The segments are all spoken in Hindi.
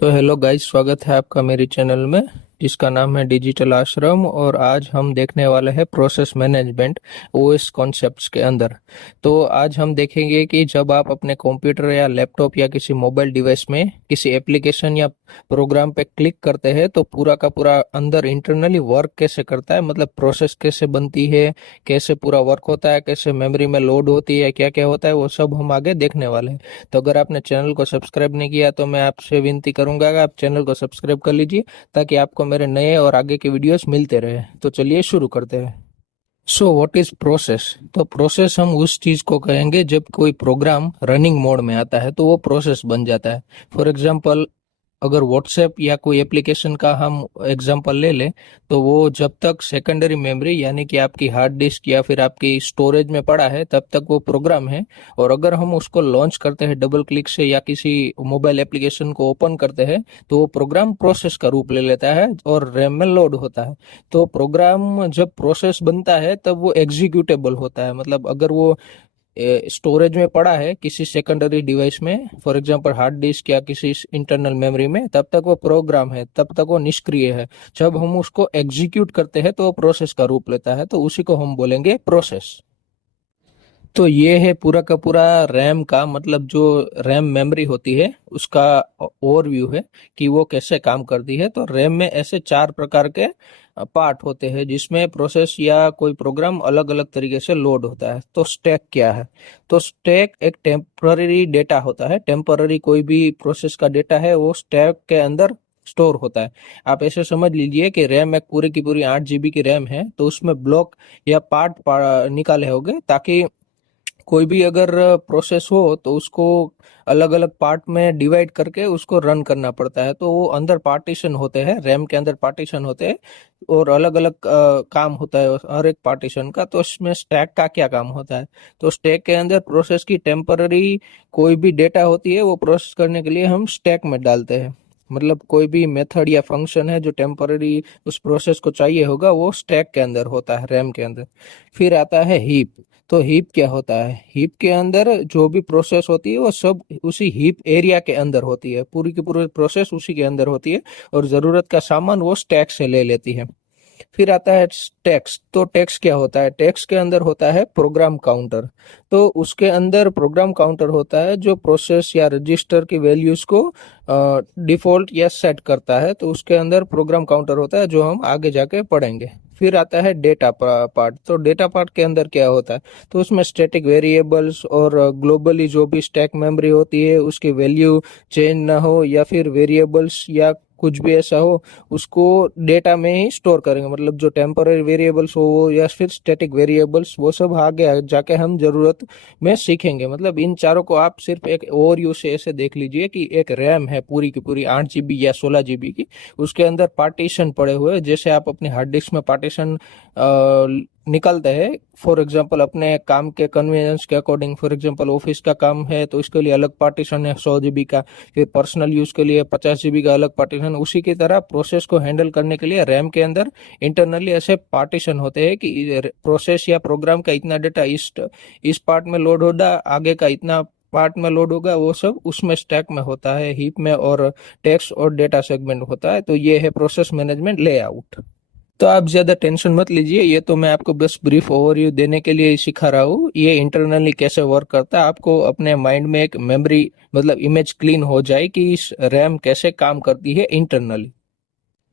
तो हेलो गाइस, स्वागत है आपका मेरे चैनल में जिसका नाम है डिजिटल आश्रम। और आज हम देखने वाले हैं प्रोसेस मैनेजमेंट ओएस कॉन्सेप्ट्स के अंदर। तो आज हम देखेंगे कि जब आप अपने कंप्यूटर या लैपटॉप या किसी मोबाइल डिवाइस में किसी एप्लीकेशन या प्रोग्राम पे क्लिक करते हैं तो पूरा का पूरा अंदर इंटरनली वर्क कैसे करता है, मतलब प्रोसेस कैसे बनती है, कैसे पूरा वर्क होता है, कैसे मेमोरी में लोड होती है, क्या क्या होता है, वो सब हम आगे देखने वाले हैं। तो अगर आपने चैनल को सब्सक्राइब नहीं किया तो मैं आपसे विनती करूंगा कि आप चैनल को सब्सक्राइब कर लीजिए ताकि आपको मेरे नए और आगे के वीडियोस मिलते रहे। तो चलिए शुरू करते हैं। So what is process? तो प्रोसेस हम उस चीज को कहेंगे जब कोई प्रोग्राम रनिंग मोड में आता है तो वो प्रोसेस बन जाता है। फॉर एग्जांपल, अगर व्हाट्सएप या कोई एप्लीकेशन का हम एग्जांपल ले लें तो वो जब तक सेकेंडरी मेमोरी यानी कि आपकी हार्ड डिस्क या फिर आपकी स्टोरेज में पड़ा है तब तक वो प्रोग्राम है। और अगर हम उसको लॉन्च करते हैं डबल क्लिक से या किसी मोबाइल एप्लीकेशन को ओपन करते हैं तो वो प्रोग्राम प्रोसेस का रूप ले लेता है और रैम में लोड होता है। तो प्रोग्राम जब प्रोसेस बनता है तब वो एग्जीक्यूटेबल होता है, मतलब अगर वो स्टोरेज में पड़ा है किसी सेकेंडरी डिवाइस में, फॉर एग्जांपल हार्ड डिस्क या किसी इंटरनल मेमोरी में, तब तक वो प्रोग्राम है, तब तक वो निष्क्रिय है। जब हम उसको एग्जीक्यूट करते हैं तो वो प्रोसेस का रूप लेता है, तो उसी को हम बोलेंगे प्रोसेस। तो ये है पूरा का पूरा रैम का, मतलब जो रैम मेमोरी होती है उसका ओवरव्यू है कि वो कैसे काम करती है। तो रैम में ऐसे चार प्रकार के पार्ट होते हैं जिसमें प्रोसेस या कोई प्रोग्राम अलग अलग तरीके से लोड होता है। तो स्टैक क्या है? तो स्टैक एक टेम्पररी डेटा होता है। टेम्पररी कोई भी प्रोसेस का डेटा है वो स्टैक के अंदर स्टोर होता है। आप ऐसे समझ लीजिए कि रैम एक पूरी की पूरी 8 GB की रैम है, तो उसमें ब्लॉक या निकाले होंगे ताकि कोई भी अगर प्रोसेस हो तो उसको अलग अलग पार्ट में डिवाइड करके उसको रन करना पड़ता है। तो वो अंदर पार्टीशन होते हैं, रैम के अंदर पार्टीशन होते हैं और अलग अलग काम होता है हर एक पार्टीशन का। तो इसमें स्टैक का क्या काम होता है? तो स्टैक के अंदर प्रोसेस की टेम्पररी कोई भी डेटा होती है वो प्रोसेस करने के लिए हम स्टैक में डालते हैं। मतलब कोई भी मेथड या फंक्शन है जो टेम्पररी उस प्रोसेस को चाहिए होगा वो स्टैक के अंदर होता है, रैम के अंदर। फिर आता है हीप। तो हीप क्या होता है? हीप के अंदर जो भी प्रोसेस होती है वो सब उसी हीप एरिया के अंदर होती है, पूरी की पूरी प्रोसेस उसी के अंदर होती है और जरूरत का सामान वो स्टैक से ले लेती है। फिर आता है टेक्स्ट। तो टेक्स्ट क्या होता है? टेक्स्ट के अंदर होता है प्रोग्राम काउंटर। तो उसके अंदर प्रोग्राम काउंटर होता है जो प्रोसेस या रजिस्टर की वैल्यूज को डिफॉल्ट या सेट करता है। तो उसके अंदर प्रोग्राम काउंटर होता है जो हम आगे जाके पढ़ेंगे। फिर आता है डेटा पार्ट। तो डेटा पार्ट के अंदर क्या होता है? तो उसमें स्टैटिक वेरिएबल्स और ग्लोबली जो भी स्टैक मेमोरी होती है उसकी वैल्यू चेंज ना हो या फिर वेरिएबल्स या कुछ भी ऐसा हो उसको डेटा में ही स्टोर करेंगे। मतलब जो टेम्पररी वेरिएबल्स हो या फिर स्टैटिक वेरिएबल्स वो सब आगे जाके हम जरूरत में सीखेंगे। मतलब इन चारों को आप सिर्फ एक ओवरव्यू से ऐसे देख लीजिए कि एक रैम है पूरी की पूरी 8 GB या 16 GB की, उसके अंदर पार्टीशन पड़े हुए हैं। जैसे आप अपनी हार्ड डिस्क में पार्टीशन निकलते हैं फॉर एग्जांपल अपने काम के कन्वीनियंस के अकॉर्डिंग। फॉर एग्जांपल ऑफिस का काम है तो इसके लिए अलग पार्टीशन है 100 GB का, फिर पर्सनल यूज के लिए 50 GB का अलग पार्टीशन। उसी की तरह प्रोसेस को हैंडल करने के लिए रैम के अंदर इंटरनली ऐसे पार्टीशन होते हैं कि प्रोसेस या प्रोग्राम का इतना डेटा इस पार्ट में लोड होगा, आगे का इतना पार्ट में लोड होगा, वो सब उसमें स्टैक में होता है, हीप में, और टेक्स्ट और डेटा सेगमेंट होता है। तो ये है प्रोसेस मैनेजमेंट लेआउट। तो आप ज्यादा टेंशन मत लीजिए, ये तो मैं आपको बस ब्रीफ ओवरव्यू देने के लिए ही सिखा रहा हूँ। ये इंटरनली कैसे वर्क करता है, आपको अपने माइंड में एक मेमोरी मतलब इमेज क्लीन हो जाए कि इस रैम कैसे काम करती है इंटरनली।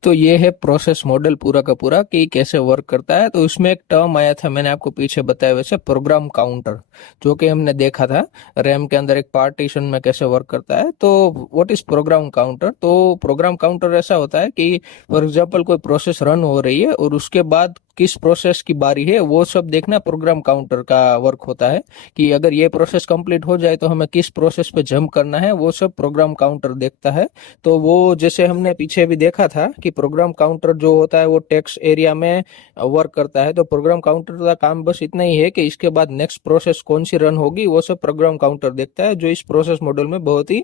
तो ये है प्रोसेस मॉडल पूरा का पूरा कि कैसे वर्क करता है। तो इसमें एक टर्म आया था, मैंने आपको पीछे बताया वैसे, प्रोग्राम काउंटर, जो कि हमने देखा था रैम के अंदर एक पार्टीशन में कैसे वर्क करता है। तो व्हाट इज प्रोग्राम काउंटर? तो प्रोग्राम काउंटर ऐसा होता है कि फॉर एग्जांपल कोई प्रोसेस रन हो रही है और उसके बाद किस प्रोसेस की बारी है वो सब देखना प्रोग्राम काउंटर का वर्क होता है। कि अगर ये प्रोसेस कंप्लीट हो जाए तो हमें किस प्रोसेस पे जंप करना है, वो सब प्रोग्राम काउंटर देखता है। तो वो जैसे हमने पीछे भी देखा था कि प्रोग्राम काउंटर जो होता है वो टेक्स्ट एरिया में वर्क करता है। तो प्रोग्राम काउंटर का काम बस इतना ही है कि इसके बाद नेक्स्ट प्रोसेस कौन सी रन होगी वो सब प्रोग्राम काउंटर देखता है, जो इस प्रोसेस मॉडल में बहुत ही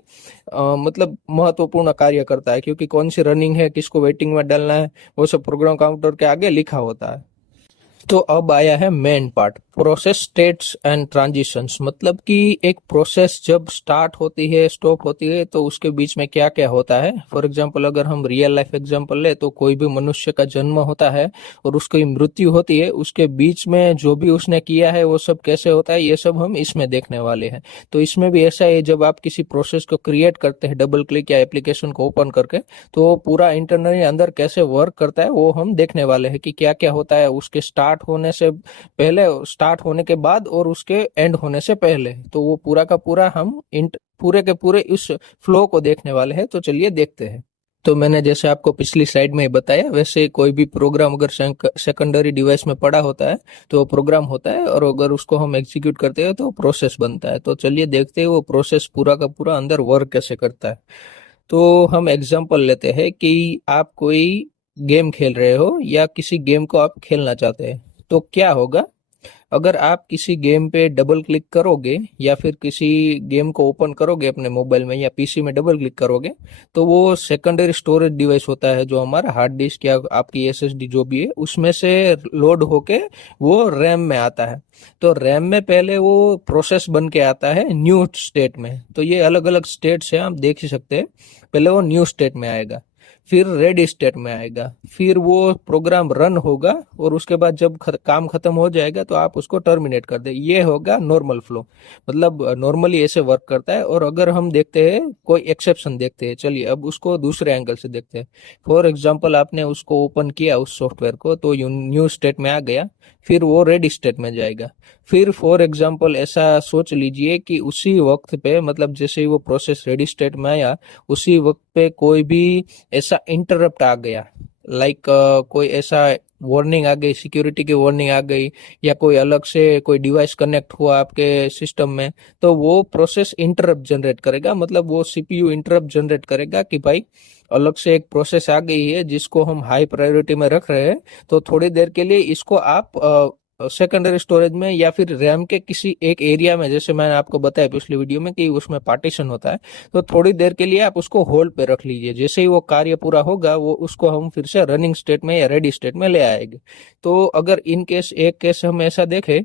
मतलब महत्वपूर्ण कार्य करता है, क्योंकि कौन सी रनिंग है, किसको वेटिंग में डालना है, वो सब प्रोग्राम काउंटर के आगे लिखा होता है। तो अब आया है main part, process states and transitions. मतलब कि एक प्रोसेस जब स्टार्ट होती है, स्टॉप होती है, तो उसके बीच में क्या क्या होता है। फॉर एग्जांपल अगर हम रियल लाइफ एग्जांपल ले तो कोई भी मनुष्य का जन्म होता है और उसकी मृत्यु होती है, उसके बीच में जो भी उसने किया है वो सब कैसे होता है, ये सब हम इसमें देखने वाले हैं। तो इसमें भी ऐसा है, जब आप किसी प्रोसेस को क्रिएट करते हैं डबल क्लिक या एप्लीकेशन को ओपन करके, तो पूरा इंटरनली अंदर कैसे वर्क करता है वो हम देखने वाले हैं कि क्या क्या होता है उसके स्टार्ट होने से पहले, स्टार्ट होने के बाद और उसके एंड होने से पहले। तो वो पूरा का पूरा हम पूरे के पूरे इस फ्लो को देखने वाले हैं। तो चलिए देखते हैं। तो मैंने जैसे आपको पिछली स्लाइड में ही बताया, वैसे कोई भी प्रोग्राम अगर सेकेंडरी डिवाइस में पड़ा होता है तो प्रोग्राम होता है, और अगर उसको हम एग्जीक्यूट करते हैं तो प्रोसेस बनता है। तो चलिए देखते हैं वो प्रोसेस पूरा का पूरा अंदर वर्क कैसे करता है। तो हम एग्जांपल लेते हैं कि आप कोई गेम खेल रहे हो या किसी गेम को आप खेलना चाहते हैं। तो क्या होगा, अगर आप किसी गेम पे डबल क्लिक करोगे या फिर किसी गेम को ओपन करोगे अपने मोबाइल में या पीसी में डबल क्लिक करोगे, तो वो सेकेंडरी स्टोरेज डिवाइस होता है जो हमारा हार्ड डिस्क या आपकी एसएसडी जो भी है उसमें से लोड होके वो रैम में आता है। तो रैम में पहले वो प्रोसेस बन के आता है न्यू स्टेट में। तो ये अलग अलग स्टेट्स है, आप देख ही सकते हैं। पहले वो न्यू स्टेट में आएगा, फिर रेडी स्टेट में आएगा, फिर वो प्रोग्राम रन होगा, और उसके बाद जब काम खत्म हो जाएगा तो आप उसको टर्मिनेट कर दे। ये होगा नॉर्मल फ्लो, मतलब नॉर्मली ऐसे वर्क करता है। और अगर हम देखते हैं कोई एक्सेप्शन देखते हैं, चलिए अब उसको दूसरे एंगल से देखते हैं। फॉर एग्जाम्पल आपने उसको ओपन किया उस सॉफ्टवेयर को, तो न्यू स्टेट में आ गया, फिर वो रेडी स्टेट में जाएगा। फिर फॉर एग्जाम्पल ऐसा सोच लीजिए कि उसी वक्त पे, मतलब जैसे ही वो प्रोसेस रेडी स्टेट में आया, उसी वक्त पे कोई भी ऐसा इंटरप्ट आ गया, लाइक कोई ऐसा वार्निंग आ गई, सिक्योरिटी की वार्निंग आ गई, या कोई अलग से कोई डिवाइस कनेक्ट हुआ आपके सिस्टम में, तो वो प्रोसेस इंटरप्ट जनरेट करेगा। मतलब वो सीपीयू इंटरप्ट जनरेट करेगा कि भाई अलग से एक प्रोसेस आ गई है जिसको हम हाई प्रायोरिटी में रख रहे हैं, तो थोड़ी देर के लिए इसको आप सेकेंडरी स्टोरेज में या फिर रैम के किसी एक एरिया में, जैसे मैंने आपको बताया पिछली वीडियो में कि उसमें पार्टीशन होता है, तो थोड़ी देर के लिए आप उसको होल्ड पे रख लीजिए। जैसे ही वो कार्य पूरा होगा, वो उसको हम फिर से रनिंग स्टेट में या रेडी स्टेट में ले आएंगे। तो अगर इन केस एक केस हम ऐसा देखें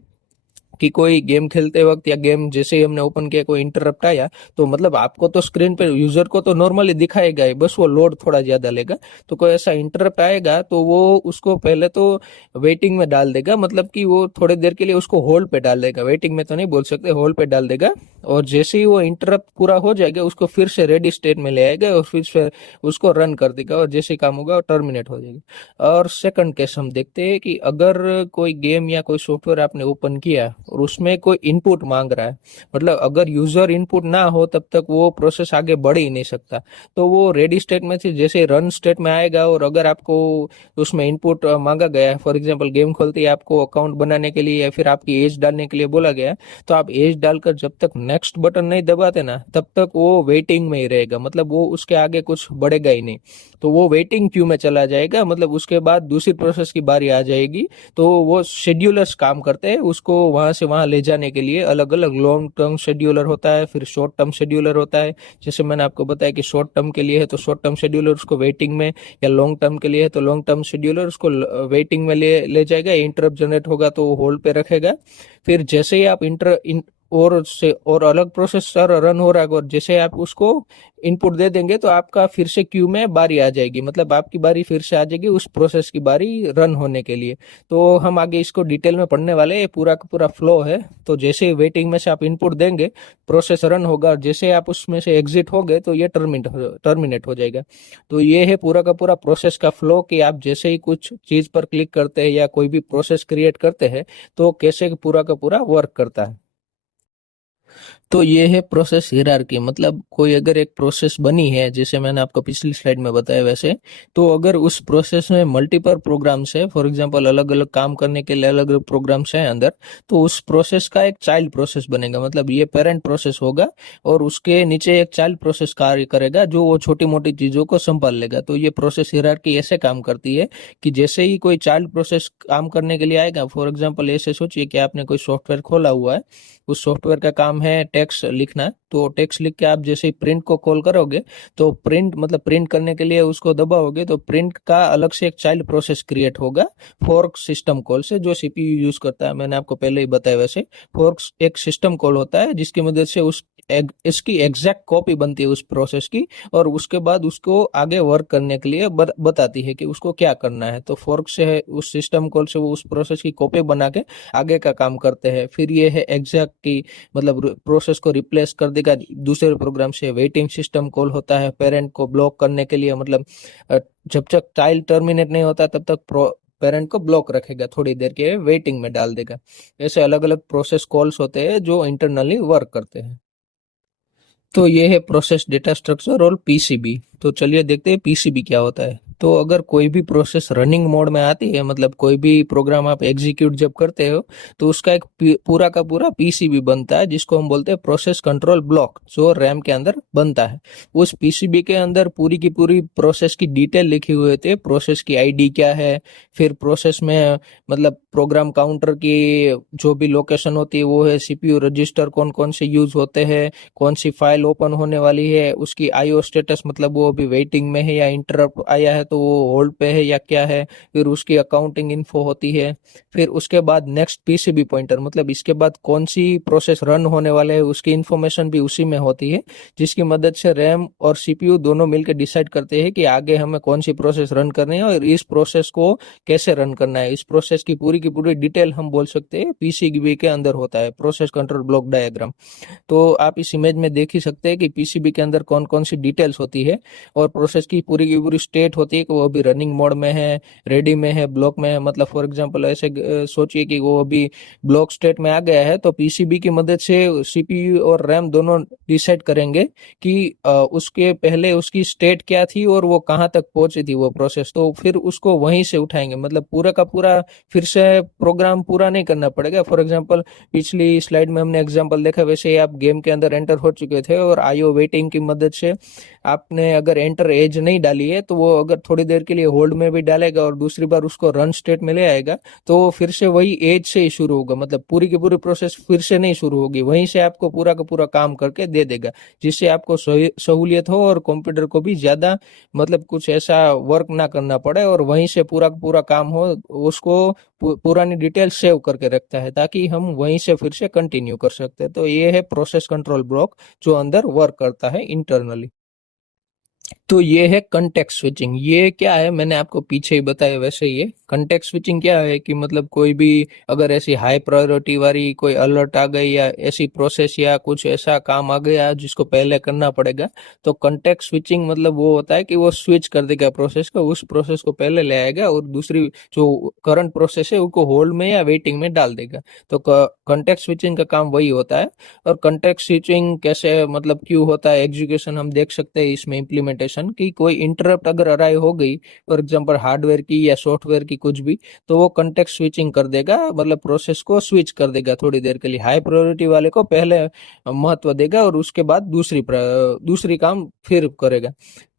कि कोई गेम खेलते वक्त या गेम जैसे ही हमने ओपन किया कोई इंटरप्ट आया, तो मतलब आपको तो स्क्रीन पे यूजर को तो नॉर्मली दिखाएगा ही, बस वो लोड थोड़ा ज्यादा लेगा। तो कोई ऐसा इंटरप्ट आएगा तो वो उसको पहले तो वेटिंग में डाल देगा, मतलब कि वो थोड़ी देर के लिए उसको होल्ड पे डाल देगा, वेटिंग में तो नहीं बोल सकते, होल्ड पे डाल देगा। और जैसे ही वो इंटरप्ट पूरा हो जाएगा उसको फिर से रेडी स्टेट में ले आएगा और फिर से उसको रन कर देगा, और जैसे काम होगा टर्मिनेट हो जाएगा। और सेकंड केस हम देखते हैं कि अगर कोई गेम या कोई सॉफ्टवेयर आपने ओपन किया और उसमें कोई इनपुट मांग रहा है, मतलब अगर यूजर इनपुट ना हो तब तक वो प्रोसेस आगे बढ़ ही नहीं सकता। तो वो रेडी स्टेट में से जैसे रन स्टेट में आएगा, और अगर आपको उसमें इनपुट मांगा गया है, फॉर एग्जांपल गेम खोलते ही आपको अकाउंट बनाने के लिए या फिर आपकी एज डालने के लिए बोला गया है, तो आप एज डालकर जब तक नेक्स्ट बटन नहीं दबाते ना, तब तक वो वेटिंग में ही रहेगा, मतलब वो उसके आगे कुछ बढ़ेगा ही नहीं। तो वो वेटिंग क्यू में चला जाएगा, मतलब उसके बाद दूसरी प्रोसेस की बारी आ जाएगी। तो वो शेड्यूलर्स काम करते हैं उसको वहां से वहां ले जाने के लिए। अलग अलग लॉन्ग टर्म शेड्यूलर होता है, फिर शॉर्ट टर्म शेड्यूलर होता है। जैसे मैंने आपको बताया कि शॉर्ट टर्म के लिए है तो शॉर्ट टर्म शेड्यूलर उसको वेटिंग में, या लॉन्ग टर्म के लिए है तो लॉन्ग टर्म शेड्यूलर उसको वेटिंग में ले जाएगा। इंटरप्ट जनरेट होगा तो होल्ड पे रखेगा। फिर जैसे ही आप और से और अलग प्रोसेसर रन हो रहा है, और जैसे आप उसको इनपुट दे देंगे तो आपका फिर से क्यू में बारी आ जाएगी, मतलब आपकी बारी फिर से आ जाएगी उस प्रोसेस की बारी रन होने के लिए। तो हम आगे इसको डिटेल में पढ़ने वाले हैं, ये पूरा का पूरा फ्लो है। तो जैसे ही वेटिंग में से आप इनपुट देंगे प्रोसेस रन होगा, और जैसे आप उसमें से एग्जिट हो गए तो ये टर्मिनेट हो जाएगा। तो ये है पूरा का पूरा प्रोसेस का फ्लो, कि आप जैसे ही कुछ चीज पर क्लिक करते हैं या कोई भी प्रोसेस क्रिएट करते हैं तो कैसे पूरा का पूरा वर्क करता है। तो ये है प्रोसेस हियरार्की, मतलब कोई अगर एक प्रोसेस बनी है, जैसे मैंने आपको पिछली स्लाइड में बताया वैसे, तो अगर उस प्रोसेस में मल्टीपल प्रोग्राम्स है, फॉर एग्जांपल अलग अलग काम करने के लिए अलग अलग प्रोग्राम्स हैं अंदर, तो उस प्रोसेस का एक चाइल्ड प्रोसेस बनेगा, मतलब ये पेरेंट प्रोसेस होगा और उसके नीचे एक चाइल्ड प्रोसेस कार्य करेगा जो वो छोटी मोटी चीजों को संभाल लेगा। तो ये प्रोसेस हियरार्की ऐसे काम करती है कि जैसे ही कोई चाइल्ड प्रोसेस काम करने के लिए आएगा, फॉर एग्जाम्पल ऐसे सोचिए कि आपने कोई सॉफ्टवेयर खोला हुआ है, उस सॉफ्टवेयर का काम है टेक्स्ट लिखना है। तो टेक्स्ट लिख के आप जैसे ही प्रिंट को कॉल करोगे तो प्रिंट मतलब प्रिंट करने के लिए उसको दबाओगे तो प्रिंट का अलग से एक चाइल्ड प्रोसेस क्रिएट होगा फोर्क सिस्टम कॉल से, जो सीपीयू यूज करता है। मैंने आपको पहले ही बताया वैसे फोर्क एक सिस्टम कॉल होता है जिसकी मदद से इसकी एग्जैक्ट कॉपी बनती है उस प्रोसेस की, और उसके बाद उसको आगे वर्क करने के लिए बताती है कि उसको क्या करना है। तो फोर्क से है उस सिस्टम कॉल से वो उस प्रोसेस की कॉपी बना के आगे का काम करते हैं। फिर ये है एग्जैक्ट की मतलब प्रोसेस को रिप्लेस कर देगा दूसरे प्रोग्राम से। वेटिंग सिस्टम कॉल होता है पेरेंट को ब्लॉक करने के लिए, मतलब जब तक चाइल्ड टर्मिनेट नहीं होता तब तक पेरेंट को ब्लॉक रखेगा, थोड़ी देर के वेटिंग में डाल देगा। ऐसे अलग अलग प्रोसेस कॉल्स होते हैं जो इंटरनली वर्क करते हैं। तो ये है प्रोसेस डेटा स्ट्रक्चर और पीसीबी। तो चलिए देखते हैं पीसीबी क्या होता है। तो अगर कोई भी प्रोसेस रनिंग मोड में आती है, मतलब कोई भी प्रोग्राम आप एग्जीक्यूट जब करते हो, तो उसका एक पूरा का पूरा पीसीबी बनता है जिसको हम बोलते हैं प्रोसेस कंट्रोल ब्लॉक, जो रैम के अंदर बनता है। उस पीसीबी के अंदर पूरी की पूरी प्रोसेस की डिटेल लिखी हुई होती है। प्रोसेस की आईडी क्या है, फिर प्रोसेस में मतलब प्रोग्राम काउंटर की जो भी लोकेशन होती है वो है, सीपीयू रजिस्टर कौन कौन से यूज होते हैं, कौन सी फाइल ओपन होने वाली है, उसकी आईओ स्टेटस मतलब वो अभी वेटिंग में है या इंटरप्ट आया है तो वो होल्ड पे है या क्या है, फिर उसकी अकाउंटिंग इन्फो होती है। फिर उसके बाद नेक्स्ट पीसीबी पॉइंटर, मतलब इसके बाद कौन सी प्रोसेस रन होने वाले है उसकी इन्फॉर्मेशन भी उसी में होती है, जिसकी मदद से रैम और सीपीयू दोनों मिलकर डिसाइड करते हैं कि आगे हमें कौन सी प्रोसेस रन करनी है और इस प्रोसेस को कैसे रन करना है। इस प्रोसेस की पूरी डिटेल हम बोल सकते हैं पीसीबी के अंदर होता है, प्रोसेस कंट्रोल ब्लॉक डायग्राम। तो आप इस इमेज में देख ही सकते हैं कि पीसीबी के अंदर कौन कौन सी डिटेल्स होती है और प्रोसेस की पूरी स्टेट होती है कि वो अभी रनिंग मोड में है, रेडी में है, ब्लॉक में है। मतलब फॉर एग्जांपल ऐसे सोचिए कि वो अभी ब्लॉक स्टेट में आ गया है तो पीसीबी की मदद से सीपीयू और रैम दोनों डिसाइड करेंगे कि उसके पहले उसकी स्टेट क्या थी और वो कहाँ तक पहुंची थी वो प्रोसेस, तो फिर उसको वहीं से उठाएंगे। मतलब पूरा का पूरा फिर से प्रोग्राम पूरा नहीं करना पड़ेगा। फॉर एग्जाम्पल पिछली स्लाइड में हमने एग्जांपल देखा, वैसे ही आप गेम के अंदर एंटर हो चुके थे और आईओ वेटिंग की मदद से आपने अगर एंटर एज नहीं डाली है तो वो अगर थोड़ी देर के लिए होल्ड में भी डालेगा और दूसरी बार उसको रन स्टेट में ले आएगा तो फिर से वही एज से ही शुरू होगा। मतलब पूरी की पूरी प्रोसेस फिर से नहीं शुरू होगी, वहीं से आपको पूरा का पूरा काम करके दे देगा, जिससे आपको सहूलियत हो और कंप्यूटर को भी ज्यादा मतलब कुछ ऐसा वर्क ना करना पड़े और वहीं से पूरा का पूरा काम हो। उसको पुरानी डिटेल सेव करके रखता है ताकि हम वहीं से फिर से कंटिन्यू कर सकते हैं। तो ये है प्रोसेस कंट्रोल ब्लॉक जो अंदर वर्क करता है इंटरनली। तो ये है कंटेक्स्ट स्विचिंग। ये क्या है मैंने आपको पीछे ही बताया वैसे। ये कंटेक्स्ट स्विचिंग क्या है कि मतलब कोई भी अगर ऐसी हाई प्रायोरिटी वाली कोई अलर्ट आ गई या ऐसी प्रोसेस या कुछ ऐसा काम आ गया जिसको पहले करना पड़ेगा, तो कंटेक्स्ट स्विचिंग मतलब वो होता है कि वो स्विच कर देगा प्रोसेस को, उस प्रोसेस को पहले ले आएगा और दूसरी जो करंट प्रोसेस है उसको होल्ड में या वेटिंग में डाल देगा। तो कंटेक्स्ट स्विचिंग का काम वही होता है। और कंटेक्स्ट स्विचिंग कैसे मतलब क्यों होता है, एग्जीक्यूशन हम देख सकते हैं इसमें इम्प्लीमेंटेशन की। कोई इंटरप्ट अगर अराइव हो गई फॉर एग्जांपल हार्डवेयर की या सॉफ्टवेयर की कुछ भी, तो वो कंटेक्स्ट स्विचिंग कर देगा, मतलब प्रोसेस को स्विच कर देगा थोड़ी देर के लिए। हाई प्रायोरिटी वाले को पहले महत्व देगा और उसके बाद दूसरी काम फिर करेगा।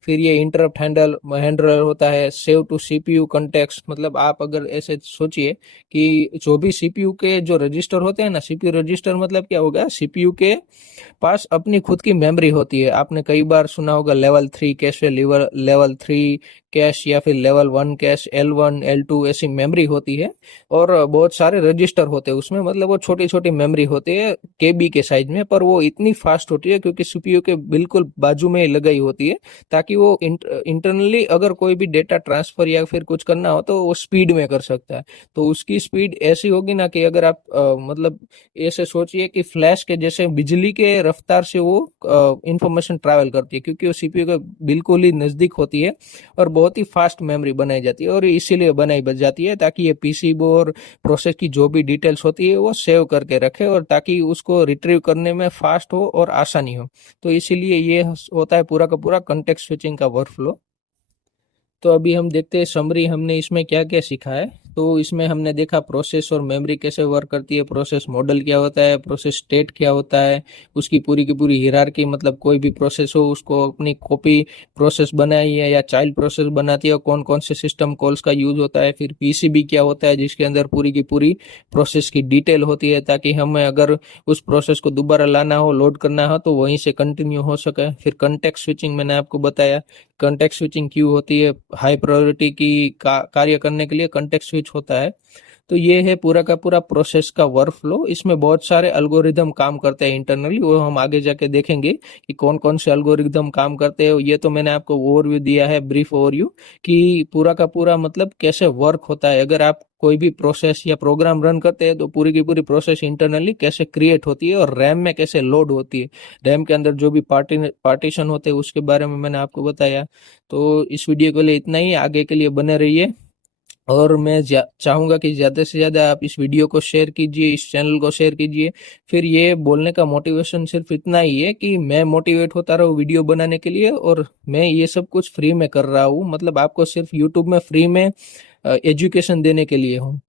फिर ये इंटरप्ट हैंडलर होता है। सेव टू सीपीयू कंटेक्स्ट, मतलब आप अगर ऐसे सोचिए कि जो भी सीपीयू के जो रजिस्टर होते हैं ना, सीपीयू रजिस्टर मतलब क्या होगा, सीपीयू के पास अपनी खुद की मेमोरी होती है। आपने कई बार सुना होगा लेवल 3 कैश है, लेवल 3 कैश या फिर लेवल 1 कैश, L1 L2 ऐसी मेमोरी होती है और बहुत सारे रजिस्टर होते हैं उसमें। मतलब वो छोटी छोटी मेमोरी होती है केबी के साइज में, पर वो इतनी फास्ट होती है क्योंकि सीपीयू के बिल्कुल बाजू में ही लगाई होती है ताकि वो इंटरनली अगर कोई भी डेटा ट्रांसफर या फिर कुछ करना हो तो वो स्पीड में कर सकता है। तो उसकी स्पीड ऐसी होगी ना कि अगर आप मतलब ऐसे सोचिए कि फ्लैश के जैसे बिजली के रफ्तार से वो इंफॉर्मेशन ट्रैवल करती है, क्योंकि वो सीपीयू के बिल्कुल ही नजदीक होती है और बहुत ही फास्ट मेमोरी बनाई जाती है। और इसीलिए बनाई बच जाती है ताकि ये पीसीबी और प्रोसेस की जो भी डिटेल्स होती है वो सेव करके रखे और ताकि उसको रिट्रीव करने में फास्ट हो और आसानी हो। तो इसीलिए ये होता है पूरा का पूरा कंटेक्स्ट स्विचिंग का वर्कफ्लो। तो अभी हम देखते हैं समरी हमने इसमें क्या क्या सीखा है। तो इसमें हमने देखा प्रोसेस और मेमोरी कैसे वर्क करती है, प्रोसेस मॉडल क्या होता है, प्रोसेस स्टेट क्या होता है, उसकी पूरी की पूरी हिरार्की, मतलब कोई भी प्रोसेस हो उसको अपनी कॉपी प्रोसेस बनाई है या चाइल्ड प्रोसेस बनाती है, कौन कौन से सिस्टम कॉल्स का यूज होता है, फिर पीसीबी क्या होता है जिसके अंदर पूरी की पूरी प्रोसेस की डिटेल होती है, ताकि हमें अगर उस प्रोसेस को दोबारा लाना हो, लोड करना हो, तो वहीं से कंटिन्यू हो सके। फिर कंटेक्स्ट स्विचिंग मैंने आपको बताया, कंटेक्स्ट स्विचिंग क्यों होती है, हाई प्रायोरिटी की कार्य करने के लिए कंटेक्स्ट स्विच होता है। तो ये है पूरा का पूरा प्रोसेस का वर्क फ्लो। इसमें बहुत सारे अल्गोरिदम काम करते हैं इंटरनली, वो हम आगे जाके देखेंगे कि कौन कौन से अल्गोरिदम काम करते हैं। ये तो मैंने आपको ओवरव्यू दिया है, ब्रीफ ओवरव्यू, कि पूरा का पूरा मतलब कैसे वर्क होता है। अगर आप कोई भी प्रोसेस या प्रोग्राम रन करते हैं तो पूरी की पूरी प्रोसेस इंटरनली कैसे क्रिएट होती है और रैम में कैसे लोड होती है, रैम के अंदर जो भी पार्टीशन होते हैं उसके बारे में मैंने आपको बताया। तो इस वीडियो के लिए इतना ही, आगे के लिए बने रहिए। और मैं चाहूंगा कि ज्यादा से ज्यादा आप इस वीडियो को शेयर कीजिए, इस चैनल को शेयर कीजिए। फिर ये बोलने का मोटिवेशन सिर्फ इतना ही है कि मैं मोटिवेट होता रहूं वीडियो बनाने के लिए, और मैं ये सब कुछ फ्री में कर रहा हूँ, मतलब आपको सिर्फ यूट्यूब में फ्री में एजुकेशन देने के लिए हूँ।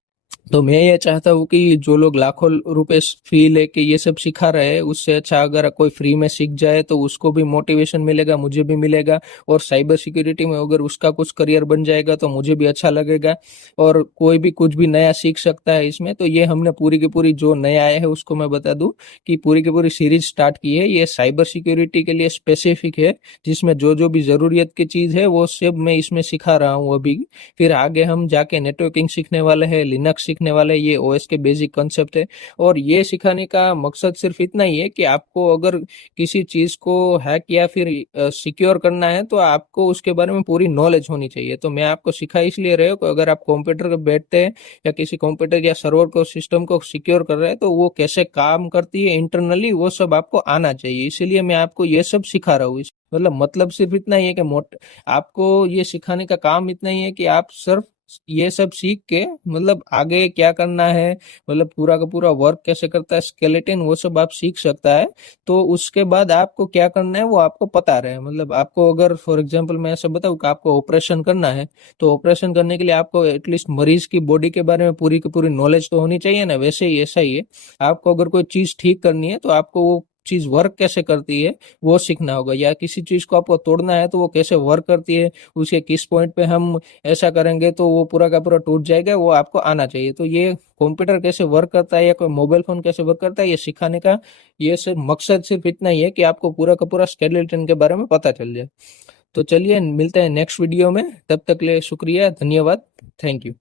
तो मैं ये चाहता हूँ कि जो लोग लाखों रुपए फी लेके ये सब सिखा रहे हैं, उससे अच्छा अगर कोई फ्री में सीख जाए तो उसको भी मोटिवेशन मिलेगा, मुझे भी मिलेगा। और साइबर सिक्योरिटी में अगर उसका कुछ करियर बन जाएगा तो मुझे भी अच्छा लगेगा, और कोई भी कुछ भी नया सीख सकता है इसमें। तो ये हमने पूरी की पूरी, जो नया आया है उसको मैं बता दूं कि पूरी की पूरी सीरीज स्टार्ट की है, ये साइबर सिक्योरिटी के लिए स्पेसिफिक है, जिसमें जो जो भी जरूरत की चीज है वो सब मैं इसमें सिखा रहा हूँ अभी। फिर आगे हम जाके नेटवर्किंग सीखने वाले हैं, लिनक्स सीखने वाले हैं, ये ओएस के बेसिक कंसेप्ट है। और ये सिखाने का मकसद सिर्फ इतना ही है कि आपको अगर किसी चीज को हैक या फिर सिक्योर करना है तो आपको उसके बारे में पूरी नॉलेज होनी चाहिए। तो मैं आपको सिखा इसलिए रहे हो कि अगर आप कंप्यूटर पे बैठते हैं या किसी कंप्यूटर या सर्वर को, सिस्टम को सिक्योर कर रहे हैं, तो वो कैसे काम करती है इंटरनली वो सब आपको आना चाहिए। इसीलिए मैं आपको ये सब सिखा रहा हूँ। मतलब सिर्फ इतना ही है कि आपको ये सिखाने का काम इतना ही है कि आप सिर्फ ये सब सीख के मतलब आगे क्या करना है, मतलब पूरा का पूरा वर्क कैसे करता है स्केलेटन, वो सब आप सीख सकता है। तो उसके बाद आपको क्या करना है वो आपको पता रहे। मतलब आपको अगर फॉर एग्जांपल मैं ऐसा बताऊं कि आपको ऑपरेशन करना है, तो ऑपरेशन करने के लिए आपको एटलीस्ट मरीज की बॉडी के बारे में पूरी की पूरी नॉलेज तो होनी चाहिए ना। वैसे ही ऐसा ही है, आपको अगर कोई चीज ठीक करनी है तो आपको वो चीज वर्क कैसे करती है वो सीखना होगा, या किसी चीज को आपको तोड़ना है तो वो कैसे वर्क करती है, उसके किस पॉइंट पे हम ऐसा करेंगे तो वो पूरा का पूरा टूट जाएगा, वो आपको आना चाहिए। तो ये कंप्यूटर कैसे वर्क करता है या कोई मोबाइल फोन कैसे वर्क करता है, ये सिखाने का ये सिर्फ मकसद सिर्फ इतना ही है कि आपको पूरा का पूरा स्केलेटन के बारे में पता चल जाए। तो चलिए मिलते हैं नेक्स्ट वीडियो में, तब तक के लिए शुक्रिया, धन्यवाद, थैंक यू।